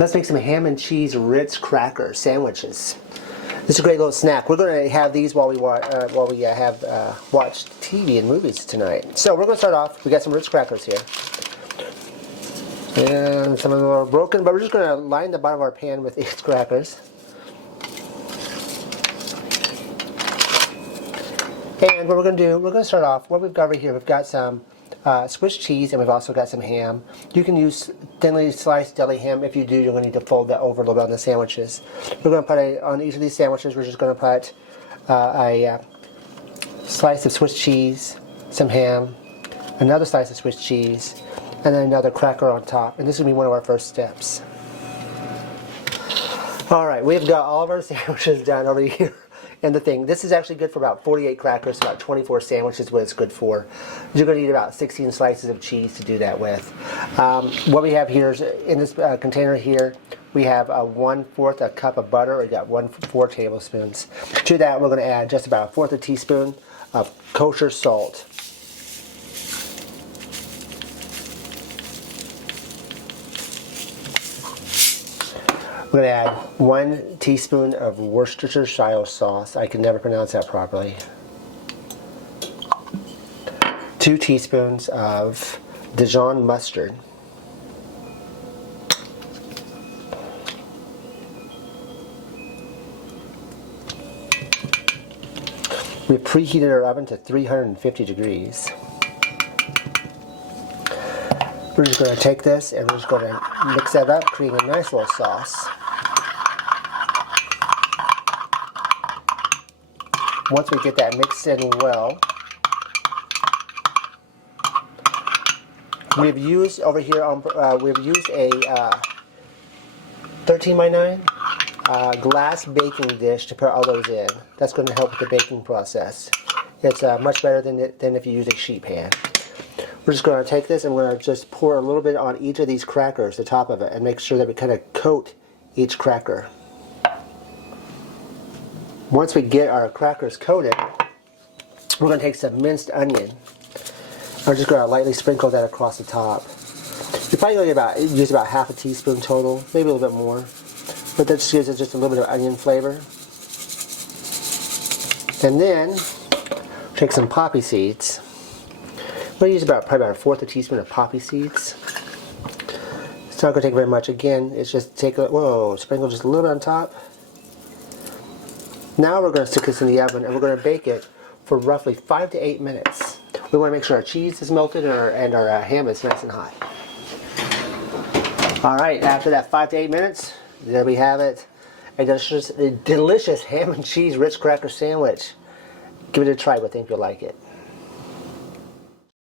Let's make some ham and cheese Ritz cracker sandwiches. This is a great little snack. We're going to have these while we watch TV and movies tonight. So we're going to start off. We got some Ritz crackers here, and some of them are broken, but we're just going to line the bottom of our pan with these crackers. And what we're going to do, we're going to start off. What we've got over here, we've got some Swiss cheese, and we've also got some ham. You can use thinly sliced deli ham. If you do, you're going to need to fold that over a little bit on the sandwiches. We're going to put on each of these sandwiches, we're just going to put a slice of Swiss cheese, some ham, another slice of Swiss cheese, and then another cracker on top. And this is going to be one of our first steps. Alright, we've got all of our sandwiches done over here. And the thing, this is actually good for about 48 crackers, about 24 sandwiches, what it's good for. You're going to need about 16 slices of cheese to do that with. What we have here is, in this container here, we have 1/4 a cup of butter, or you got 4 tablespoons. To that, we're going to add just about 1/4 a teaspoon of kosher salt. We're going to add 1 teaspoon of Worcestershire sauce. I can never pronounce that properly. 2 teaspoons of Dijon mustard. We preheated our oven to 350 degrees. We're just going to take this and we're just going to mix that up, create a nice little sauce. Once we get that mixed in well, we've used over here we've used a 13 by 9 glass baking dish to put all those in. That's going to help with the baking process. It's much better than if you use a sheet pan. We're just going to take this and we're going to just pour a little bit on each of these crackers, the top of it, and make sure that we kind of coat each cracker. Once we get our crackers coated, we're going to take some minced onion. We're just going to lightly sprinkle that across the top. You're probably going to use about 1/2 teaspoon total, maybe a little bit more. But that just gives it just a little bit of onion flavor. And then, take some poppy seeds. I'm going to use probably about 1/4 teaspoon of poppy seeds. It's not going to take very much. Again, it's just sprinkle just a little bit on top. Now we're going to stick this in the oven and we're going to bake it for roughly 5 to 8 minutes. We want to make sure our cheese is melted and our ham is nice and hot. Alright, after that 5 to 8 minutes, there we have it. A delicious ham and cheese Ritz cracker sandwich. Give it a try, I think you'll like it.